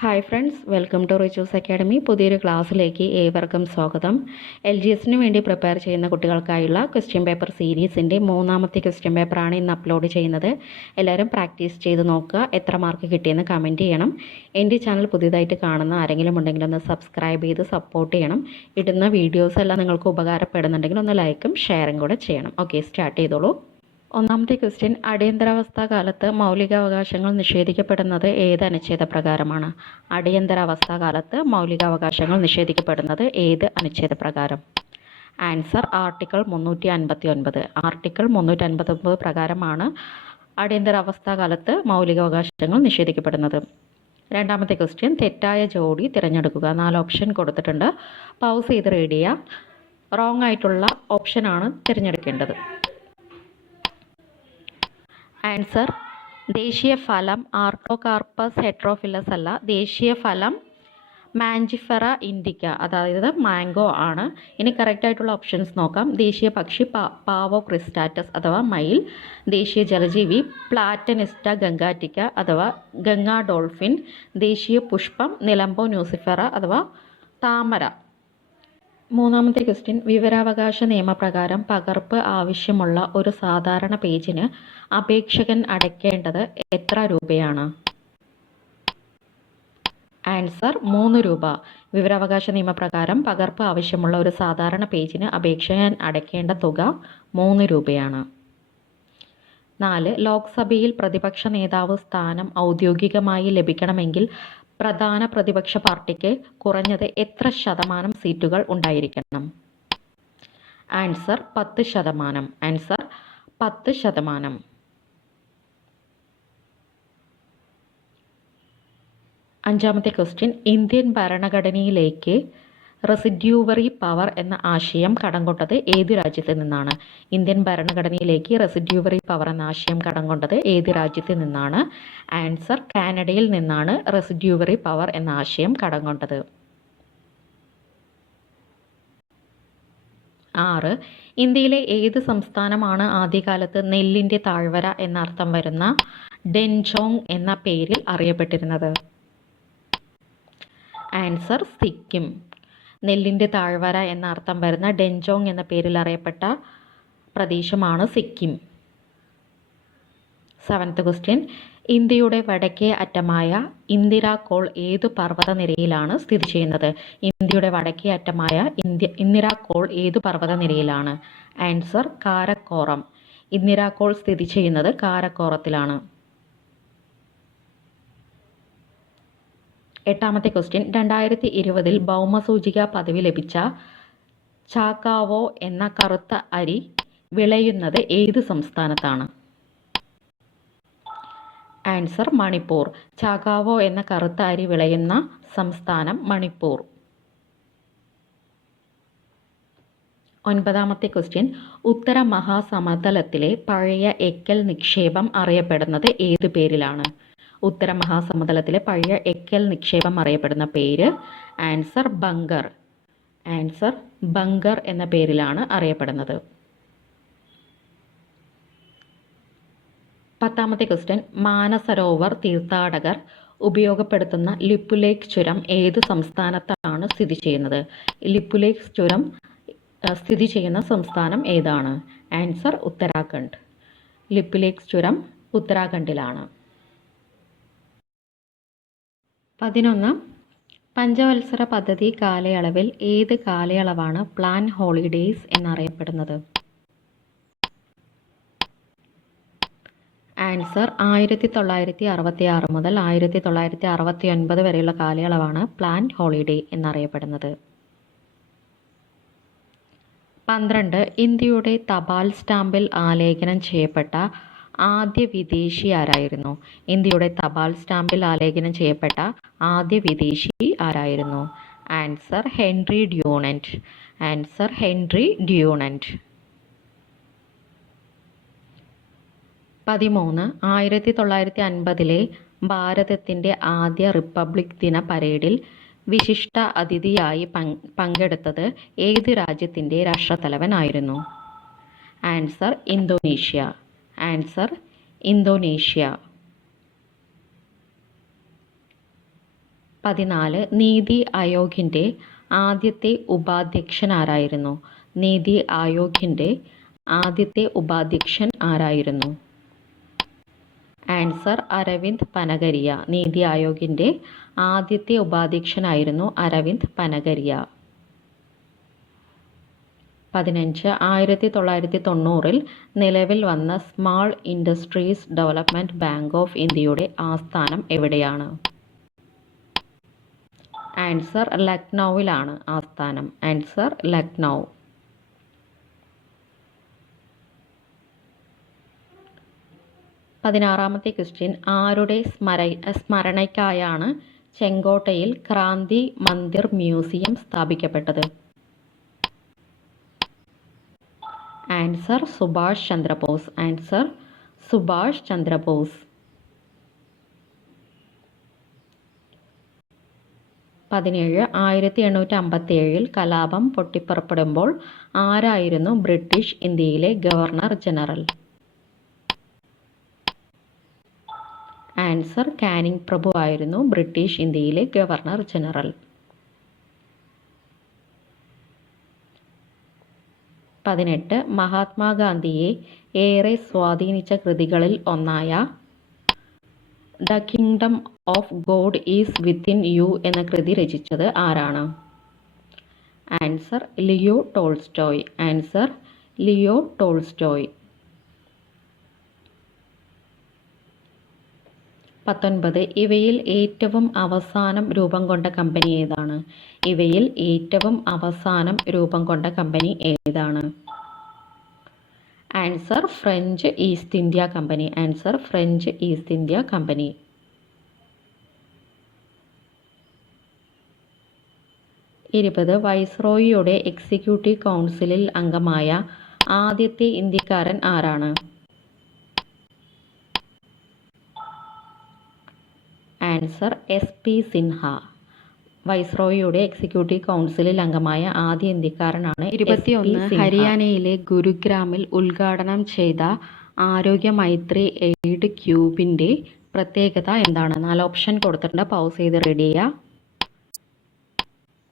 Hi friends, welcome to Richu's academy. പുതിയൊരു ക്ലാസ്സിലേക്ക് ഏവർക്കും സ്വാഗതം. LGSന് വേണ്ടി പ്രിപ്പയർ ചെയ്യുന്ന കുട്ടികൾക്കായുള്ള ക്വസ്റ്റ്യൻ പേപ്പർ സീരീസിൻ്റെ മൂന്നാമത്തെ ക്വസ്റ്റ്യൻ പേപ്പറാണ് ഇന്ന് അപ്ലോഡ് ചെയ്യുന്നത്. എല്ലാവരും പ്രാക്ടീസ് ചെയ്ത് നോക്കുക. എത്ര മാർക്ക് കിട്ടിയെന്ന് കമൻറ്റ് ചെയ്യണം. എൻ്റെ ചാനൽ പുതിയതായിട്ട് കാണുന്ന ആരെങ്കിലും ഉണ്ടെങ്കിൽ ഒന്ന് സബ്സ്ക്രൈബ് ചെയ്ത് സപ്പോർട്ട് ചെയ്യണം. ഇടുന്ന വീഡിയോസ് എല്ലാം നിങ്ങൾക്ക് ഉപകാരപ്പെടുന്നുണ്ടെങ്കിൽ ഒന്ന് ലൈക്കും ഷെയറും കൂടെ ചെയ്യണം. ഓക്കെ, സ്റ്റാർട്ട് ചെയ്തോളൂ. ഒന്നാമത്തെ ക്വസ്റ്റ്യൻ, അടിയന്തരാവസ്ഥാ കാലത്ത് മൗലികാവകാശങ്ങൾ നിഷേധിക്കപ്പെടുന്നത് ഏത് അനുച്ഛേദ പ്രകാരമാണ്? അടിയന്തരാവസ്ഥാ കാലത്ത് മൗലികാവകാശങ്ങൾ നിഷേധിക്കപ്പെടുന്നത് ഏത് അനുച്ഛേദ പ്രകാരം? Answer article 359. ആർട്ടിക്കിൾ 359 പ്രകാരമാണ് അടിയന്തരാവസ്ഥാ കാലത്ത് മൗലികാവകാശങ്ങൾ നിഷേധിക്കപ്പെടുന്നത്. രണ്ടാമത്തെ ക്വസ്റ്റ്യൻ, തെറ്റായ ജോഡി തിരഞ്ഞെടുക്കുക. 4 ഓപ്ഷൻ കൊടുത്തിട്ടുണ്ട്. പൗസ് ചെയ്ത് റീഡ് ചെയ്യുക. റോങ് ആയിട്ടുള്ള ഓപ്ഷനാണ് തിരഞ്ഞെടുക്കേണ്ടത്. ആൻസർ ദേശീയ ഫലം ആർട്ടോകാർപ്പസ് ഹെട്രോഫിലസ് അല്ല, ദേശീയ ഫലം മാഞ്ചിഫെറ ഇൻഡിക്ക, അതായത് മാംഗോ ആണ്. ഇനി കറക്റ്റായിട്ടുള്ള ഓപ്ഷൻസ് നോക്കാം. ദേശീയ പക്ഷി പാവോ ക്രിസ്റ്റാറ്റസ് അഥവാ മയിൽ. ദേശീയ ജലജീവി പ്ലാറ്റനിസ്റ്റ ഗംഗാറ്റിക്ക അഥവാ ഗംഗാ ഡോൾഫിൻ. ദേശീയ പുഷ്പം നിലംബോ ന്യൂസിഫെറ അഥവാ താമര. മൂന്നാമത്തെ ക്വസ്റ്റ്യൻ, വിവരാവകാശ നിയമപ്രകാരം പകർപ്പ് ആവശ്യമുള്ള ഒരു സാധാരണ പേജിന് അപേക്ഷകൻ അടയ്ക്കേണ്ടത് എത്ര രൂപയാണ്? ആൻസർ 3 രൂപ. വിവരാവകാശ നിയമപ്രകാരം പകർപ്പ് ആവശ്യമുള്ള ഒരു സാധാരണ പേജിന് അപേക്ഷകൻ അടയ്ക്കേണ്ട തുക 3 രൂപയാണ്. 4. ലോക്സഭയിൽ പ്രതിപക്ഷ നേതാവ് സ്ഥാനം ഔദ്യോഗികമായി ലഭിക്കണമെങ്കിൽ പ്രധാന പ്രതിപക്ഷ പാർട്ടിക്ക് കുറഞ്ഞത് എത്ര ശതമാനം സീറ്റുകൾ ഉണ്ടായിരിക്കണം? ആൻസർ 10%. ആൻസർ 10%. അഞ്ചാമത്തെ ക്വസ്റ്റ്യൻ, ഇന്ത്യൻ ഭരണഘടനയിലേക്ക് റെസിഡ്യൂവറി പവർ എന്ന ആശയം കടം കൊണ്ടത് ഏത് രാജ്യത്ത് നിന്നാണ്? ഇന്ത്യൻ ഭരണഘടനയിലേക്ക് റെസിഡ്യൂവറി പവർ എന്ന ആശയം കടം കൊണ്ടത് ഏത് രാജ്യത്ത് നിന്നാണ്? ആൻസർ കാനഡയിൽ നിന്നാണ് റെസിഡ്യൂവറി പവർ എന്ന ആശയം കടം കൊണ്ടത്. 6. ഇന്ത്യയിലെ ഏത് സംസ്ഥാനമാണ് ആദ്യകാലത്ത് നെല്ലിൻ്റെ താഴ്വര എന്നർത്ഥം വരുന്ന ഡെൻജോങ് എന്ന പേരിൽ അറിയപ്പെട്ടിരുന്നത്? ആൻസർ സിക്കിം. നെല്ലിൻ്റെ താഴ്വര എന്ന അർത്ഥം വരുന്ന ഡെൻജോങ് എന്ന പേരിൽ അറിയപ്പെട്ട പ്രദേശമാണ് സിക്കിം. 7th ക്വസ്റ്റ്യൻ, ഇന്ത്യയുടെ വടക്കേ അറ്റമായ ഇന്ദിരാകോൾ ഏതു പർവ്വതനിരയിലാണ് സ്ഥിതി ചെയ്യുന്നത്? ഇന്ത്യയുടെ വടക്കേ അറ്റമായ ഇന്ദിരാകോൾ ഏതു പർവ്വതനിരയിലാണ്? ആൻസർ കാരക്കോറം. ഇന്ദിരാകോൾ സ്ഥിതി ചെയ്യുന്നത് കാരക്കോറത്തിലാണ്. 8ാമത്തെ ക്വസ്റ്റ്യൻ, 2020 ഭൗമസൂചിക പദവി ലഭിച്ച ചാക്കാവോ എന്ന കറുത്ത അരി വിളയുന്നത് ഏത് സംസ്ഥാനത്താണ്? ആൻസർ മണിപ്പൂർ. ചാക്കാവോ എന്ന കറുത്ത അരി വിളയുന്ന സംസ്ഥാനം മണിപ്പൂർ. 9ാമത്തെ ക്വസ്റ്റ്യൻ, ഉത്തര മഹാസമതലത്തിലെ പഴയ എക്കൽ നിക്ഷേപം അറിയപ്പെടുന്നത് ഏതു പേരിലാണ്? ഉത്തര മഹാസമതലത്തിലെ പഴയ എക്കൽ നിക്ഷേപം അറിയപ്പെടുന്ന പേര്? Answer bunker. ആൻസർ ബങ്കർ എന്ന പേരിലാണ് അറിയപ്പെടുന്നത്. 10ാമത്തെ ക്വസ്റ്റ്യൻ, മാനസരോവർ തീർത്ഥാടകർ ഉപയോഗപ്പെടുത്തുന്ന ലിപ്പുലേഖ് ചുരം ഏത് സംസ്ഥാനത്താണ് സ്ഥിതി ചെയ്യുന്നത്? ലിപ്പുലേഖ് ചുരം സ്ഥിതി ചെയ്യുന്ന സംസ്ഥാനം ഏതാണ്? ആൻസർ ഉത്തരാഖണ്ഡ്. ലിപ്പുലേഖ് ചുരം ഉത്തരാഖണ്ഡിലാണ്. 11. പഞ്ചവത്സര പദ്ധതി കാലയളവിൽ ഏത് കാലയളവാണ് പ്ലാൻ ഹോളിഡേയ്സ് എന്നറിയപ്പെടുന്നത്? ആൻസർ 1966 മുതൽ 1969 വരെയുള്ള കാലയളവാണ് പ്ലാൻ ഹോളിഡേ എന്നറിയപ്പെടുന്നത്. 12. ഇന്ത്യയുടെ തപാൽ സ്റ്റാമ്പിൽ ആലേഖനം ചെയ്യപ്പെട്ട ആദ്യ വിദേശി ആരായിരുന്നു? ഇന്ത്യയുടെ തപാൽ സ്റ്റാമ്പിൽ ആലേഖനം ചെയ്യപ്പെട്ട ആദ്യ വിദേശി ആരായിരുന്നു? Answer Henry Dunant. Answer Henry Dunant. 13. 1950 ഭാരതത്തിൻ്റെ ആദ്യ റിപ്പബ്ലിക് ദിന പരേഡിൽ വിശിഷ്ട അതിഥിയായി പങ്കെടുത്തത് ഏത് രാജ്യത്തിൻ്റെ രാഷ്ട്രത്തലവനായിരുന്നു? Answer Indonesia. Answer Indonesia. 14 NITI ആയോഗിൻ്റെ ആദ്യത്തെ ഉപാധ്യക്ഷൻ ആരായിരുന്നു? നീതി ആയോഗിൻ്റെ ആദ്യത്തെ ഉപാധ്യക്ഷൻ ആരായിരുന്നു? ആൻസർ അരവിന്ദ് പനഗരിയ. നീതി ആയോഗിൻ്റെ ആദ്യത്തെ ഉപാധ്യക്ഷനായിരുന്നു അരവിന്ദ് പനഗരിയ. 15 1990 നിലവിൽ വന്ന small industries development bank of ഇന്ത്യയുടെ ആസ്ഥാനം എവിടെയാണ്? ആൻസർ ലക്നൌവിലാണ് ആസ്ഥാനം. ആൻസർ ലക്നൗ. 16ാമത്തെ ക്വസ്റ്റ്യൻ ആരുടെ സ്മരണയ്ക്കായാണ് ചെങ്കോട്ടയിൽ ക്രാന്തി മന്ദിർ മ്യൂസിയം സ്ഥാപിക്കപ്പെട്ടത്? ആൻസർ സുഭാഷ് ചന്ദ്രബോസ്. ആൻസർ സുഭാഷ് ചന്ദ്രബോസ്. 17 1857 കലാപം പൊട്ടിപ്പുറപ്പെടുമ്പോൾ ആരായിരുന്നു ബ്രിട്ടീഷ് ഇന്ത്യയിലെ ഗവർണർ ജനറൽ? ആൻസർ കാനിങ് പ്രഭു ആയിരുന്നു ബ്രിട്ടീഷ് ഇന്ത്യയിലെ ഗവർണർ ജനറൽ. 18 മഹാത്മാഗാന്ധിയെ ഏറെ സ്വാധീനിച്ച കൃതികളിൽ ഒന്നായ the kingdom of God is within you എന്ന കൃതി രചിച്ചത് ആരാണ്? Answer Leo Tolstoy. Answer Leo Tolstoy. 19 ഇവയിൽ ഏറ്റവും അവസാനം രൂപം കൊണ്ട കമ്പനി ഏതാണ്? ഇവയിൽ ഏറ്റവും അവസാനം രൂപം കൊണ്ട കമ്പനി ഏതാണ്? Answer French East India company. Answer French East India company. 20 വൈസ്രോയിയുടെ എക്സിക്യൂട്ടീവ് കൗൺസിലിൽ അംഗമായ ആദ്യത്തെ ഇന്ത്യക്കാരൻ ആരാണ്? Answer SP Sinha. വൈസ്രോയിയുടെ എക്സിക്യൂട്ടീവ് കൗൺസിലിൽ അംഗമായ ആദ്യ ഇന്ത്യക്കാരനാണ് 21 ഹരിയാനയിലെ ഗുരുഗ്രാമിൽ ഉദ്ഘാടനം ചെയ്ത ആരോഗ്യ മൈത്രി എയ്ഡ് ക്യൂബിൻ്റെ പ്രത്യേകത എന്താണ്? 4 ഓപ്ഷൻ കൊടുത്തിട്ടുണ്ട്, പൗസ് ചെയ്ത് റെഡി ചെയ്യുക.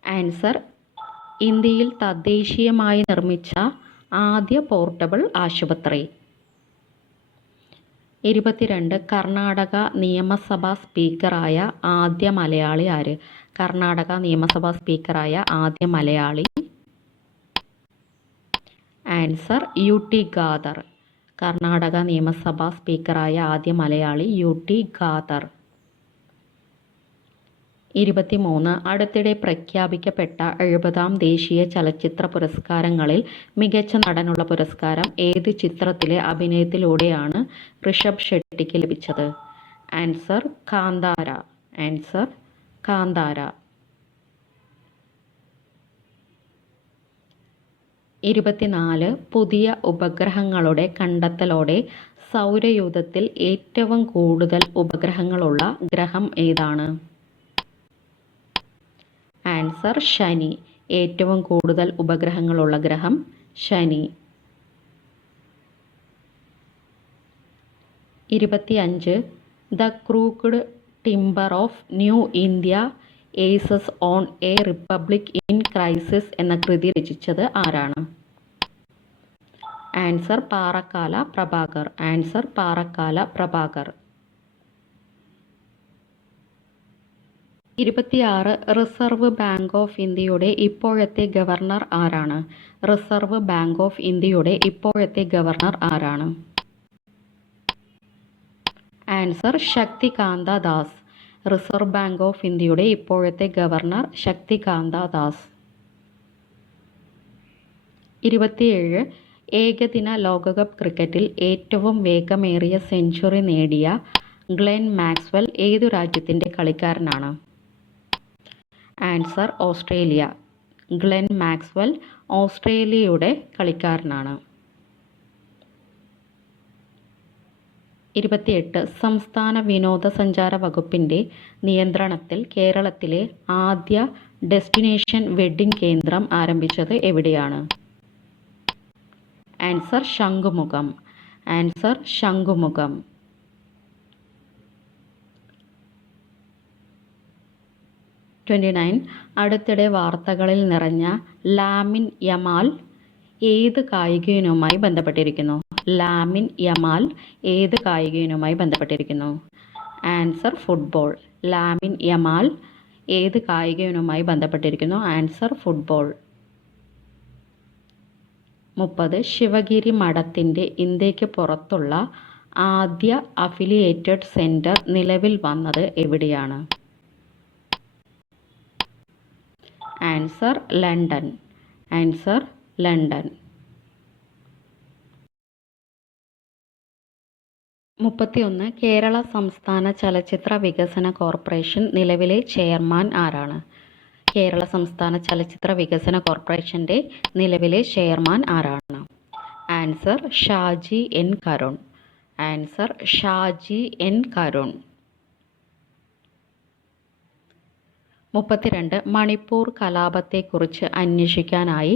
ആൻസർ ഇന്ത്യയിൽ തദ്ദേശീയമായി നിർമ്മിച്ച ആദ്യ പോർട്ടബിൾ ആശുപത്രി. 22 കർണാടക നിയമസഭാ സ്പീക്കറായ ആദ്യ മലയാളി ആര്? കർണാടക നിയമസഭാ സ്പീക്കറായ ആദ്യ മലയാളി. Answer UT Khader. കർണാടക നിയമസഭാ സ്പീക്കറായ ആദ്യ മലയാളി UT ഖാദർ. 23 അടുത്തിടെ പ്രഖ്യാപിക്കപ്പെട്ട 70ാം ദേശീയ ചലച്ചിത്ര പുരസ്കാരങ്ങളിൽ മികച്ച നടനുള്ള പുരസ്കാരം ഏത് ചിത്രത്തിലെ അഭിനയത്തിലൂടെയാണ് ഋഷഭ് ഷെട്ടിക്ക് ലഭിച്ചത്? ആൻസർ കാന്താര. ആൻസർ കാന്താര. 24 പുതിയ ഉപഗ്രഹങ്ങളുടെ കണ്ടെത്തലോടെ സൗരയൂഥത്തിൽ ഏറ്റവും കൂടുതൽ ഉപഗ്രഹങ്ങളുള്ള ഗ്രഹം ഏതാണ്? ആൻസർ ശനി. ഏറ്റവും കൂടുതൽ ഉപഗ്രഹങ്ങളുള്ള ഗ്രഹം ശനി. 25 The Crooked Timber of New India Essays on a Republic in Crisis എന്ന കൃതി രചിച്ചത് ആരാണ്? Answer Parakala Prabhakar. Answer Parakala Prabhakar. 26 Reserve Bank of ഇന്ത്യയുടെ ഇപ്പോഴത്തെ ഗവർണർ ആരാണ്? റിസർവ് ബാങ്ക് ഓഫ് ഇന്ത്യയുടെ ഇപ്പോഴത്തെ ഗവർണർ ആരാണ്? Answer Shaktikanta Das. Reserve Bank of ഇന്ത്യയുടെ ഇപ്പോഴത്തെ ഗവർണർ ശക്തികാന്ത ദാസ്. 27 ഏകദിന ലോകകപ്പ് ക്രിക്കറ്റിൽ ഏറ്റവും വേഗമേറിയ സെഞ്ചുറി നേടിയ ഗ്ലെൻ മാക്സ്വെൽ ഏതു രാജ്യത്തിൻ്റെ കളിക്കാരനാണ്? Answer Australia. ഗ്ലെൻ മാക്സ്വെൽ ഓസ്ട്രേലിയയുടെ കളിക്കാരനാണ്. 28 സംസ്ഥാന വിനോദസഞ്ചാര വകുപ്പിൻ്റെ നിയന്ത്രണത്തിൽ കേരളത്തിലെ ആദ്യ ഡെസ്റ്റിനേഷൻ വെഡ്ഡിംഗ് കേന്ദ്രം ആരംഭിച്ചത് എവിടെയാണ്? ആൻസർ ശംഖുമുഖം. ആൻസർ ശംഖുമുഖം. 29 29. അടുത്തിടെ വാർത്തകളിൽ നിറഞ്ഞ ലാമിൻ യമാൽ ഏത് കായിക ഇനവുമായി ബന്ധപ്പെട്ടിരിക്കുന്നു? ലാമിൻ യമാൽ ഏത് കായിക ഇനവുമായി ബന്ധപ്പെട്ടിരിക്കുന്നു? Answer football. ലാമിൻ യമാൽ ഏത് കായിക ഇനവുമായി ബന്ധപ്പെട്ടിരിക്കുന്നു? Answer football. 30. ശിവഗിരി മഠത്തിൻ്റെ ഇന്ത്യക്ക് പുറത്തുള്ള ആദ്യ അഫിലിയേറ്റഡ് സെൻറ്റർ നിലവിൽ വന്നത് എവിടെയാണ്? Answer London. Answer London. 31. Kerala സംസ്ഥാന ചലച്ചിത്ര വികസന കോർപ്പറേഷൻ നിലവിലെ ചെയർമാൻ ആരാണ്? കേരള സംസ്ഥാന ചലച്ചിത്ര വികസന കോർപ്പറേഷൻ്റെ നിലവിലെ ചെയർമാൻ ആരാണ്? Answer Shaji N Karun. Answer Shaji N Karun. 32. Manipur കലാപത്തെക്കുറിച്ച് അന്വേഷിക്കാനായി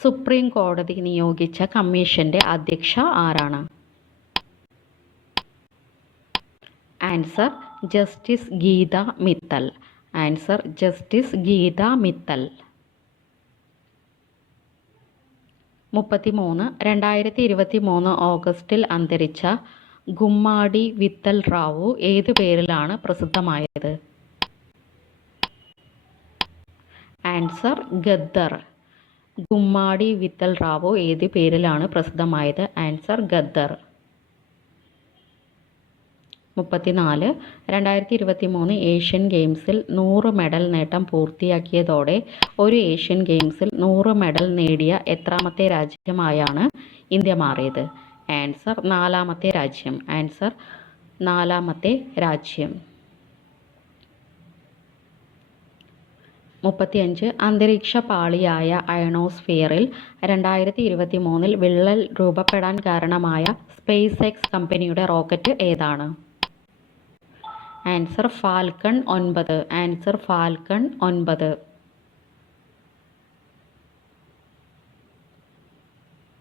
സുപ്രീം കോടതി നിയോഗിച്ച കമ്മീഷന്റെ അധ്യക്ഷ ആരാണ്? Answer Justice Gita Mittal. Answer Justice Gita Mittal. 33. 2023 ഓഗസ്റ്റിൽ അന്തരിച്ച ഗുമ്മാടി വിത്തൽ റാവു ഏതു പേരിലാണ് പ്രസിദ്ധമായത്? ആൻസർ ഗദ്ദർ. ഗുമ്മാടി വിത്തൽ റാവു ഏത് പേരിലാണ് പ്രസിദ്ധമായത്? ആൻസർ ഗദ്ദർ. 34. 2023 ഏഷ്യൻ ഗെയിംസിൽ 100 മെഡൽ നേട്ടം പൂർത്തിയാക്കിയതോടെ ഒരു ഏഷ്യൻ ഗെയിംസിൽ 100 മെഡൽ നേടിയ എത്രാമത്തെ രാജ്യമായാണ് ഇന്ത്യ മാറിയത്? ആൻസർ 4ാമത്തെ രാജ്യം. ആൻസർ 4ാമത്തെ രാജ്യം. 35. അന്തരീക്ഷ പാളിയായ അയണോസ്ഫിയറിൽ 2023 വിള്ളൽ രൂപപ്പെടാൻ കാരണമായ സ്പേസ് എക്സ് കമ്പനിയുടെ റോക്കറ്റ് ഏതാണ്? Answer falcon 9. Answer falcon 9.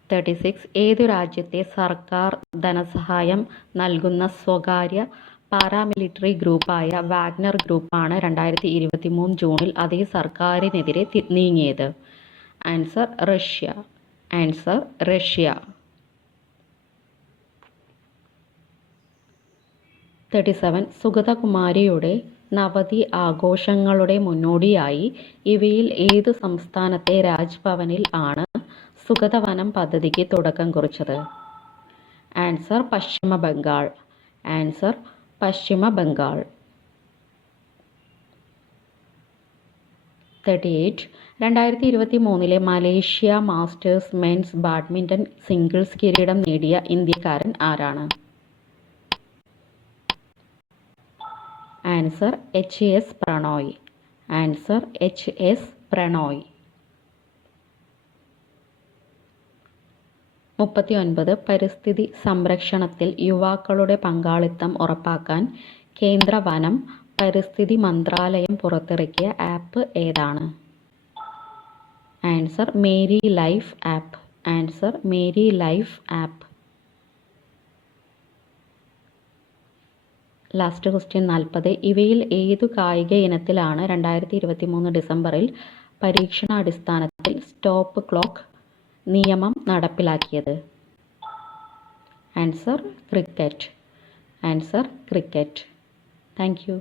36. ഏതു രാജ്യത്തെ സർക്കാർ ധനസഹായം നൽകുന്ന സ്വകാര്യ പാരാമിലിറ്ററി ഗ്രൂപ്പായ വാഗ്നർ ഗ്രൂപ്പാണ് 2023 ജൂണിൽ അതേ സർക്കാരിനെതിരെ നീങ്ങിയത്? Answer Russia. Answer Russia. 37. സുഗതകുമാരിയുടെ നവതി ആഘോഷങ്ങളുടെ മുന്നോടിയായി ഇവയിൽ ഏതു സംസ്ഥാനത്തെ രാജ്ഭവനിൽ ആണ് സുഗതവനം പദ്ധതിക്ക് തുടക്കം കുറിച്ചത്? ആൻസർ പശ്ചിമ ബംഗാൾ. ആൻസർ പശ്ചിമ Bengal. 38. 2023 Malaysia masters men's badminton singles കിരീടം നേടിയ ഇന്ത്യക്കാരൻ ആരാണ്? Answer HS Prannoy. Answer HS Prannoy. 39. പരിസ്ഥിതി സംരക്ഷണത്തിൽ യുവാക്കളുടെ പങ്കാളിത്തം ഉറപ്പാക്കാൻ കേന്ദ്ര വനം പരിസ്ഥിതി മന്ത്രാലയം പുറത്തിറക്കിയ ആപ്പ് ഏതാണ്? Answer Mary life app. Answer Mary life app. Last question 40. ഇവയിൽ ഏതു കായിക ഇനത്തിലാണ് 2023 ഡിസംബറിൽ പരീക്ഷണാടിസ്ഥാനത്തിൽ സ്റ്റോപ്പ് ക്ലോക്ക് നിയമം നടപ്പിലാക്കിയത്? Answer cricket. Answer cricket. Thank you.